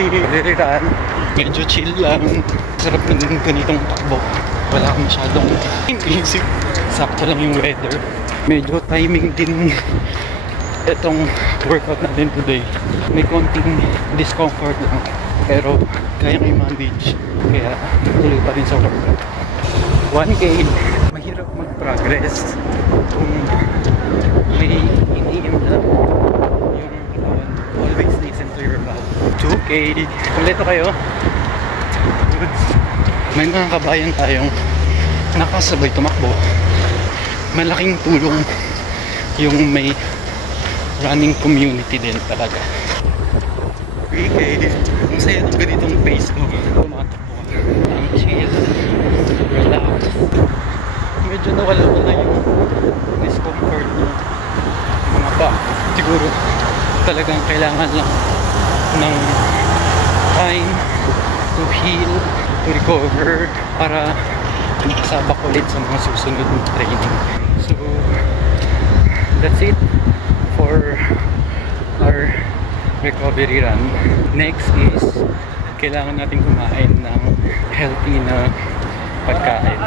konti liriran. Medyo chill lang. Sarap ng ganitong takbo. Wala akong masyadong isip. Sakto lang yung weather. Medyo timing din itong workout natin today. May konting discomfort lang. Pero kaya may manage. Kaya tuloy pa rin sa workout. 1K. Mahirap mag-progress kung may iniim na yung katawan. Always listen to your body. 2K. Kumpleto kayo. Good. May mga kabayan tayong nakasabay tumakbo. Malaking tulong yung may running community din talaga. 3K. Ang saya ng ganitong pace ko. Tumatakbo ka. Ang chill. Relax. Medyo nawala na yung discomfort ng mga pa. Siguro talagang kailangan lang ng time to heal, to recover para makasabak ulit sa mga susunod ng training. So that's it for our recovery run. Next is kailangan natin kumain ng healthy na pagkain.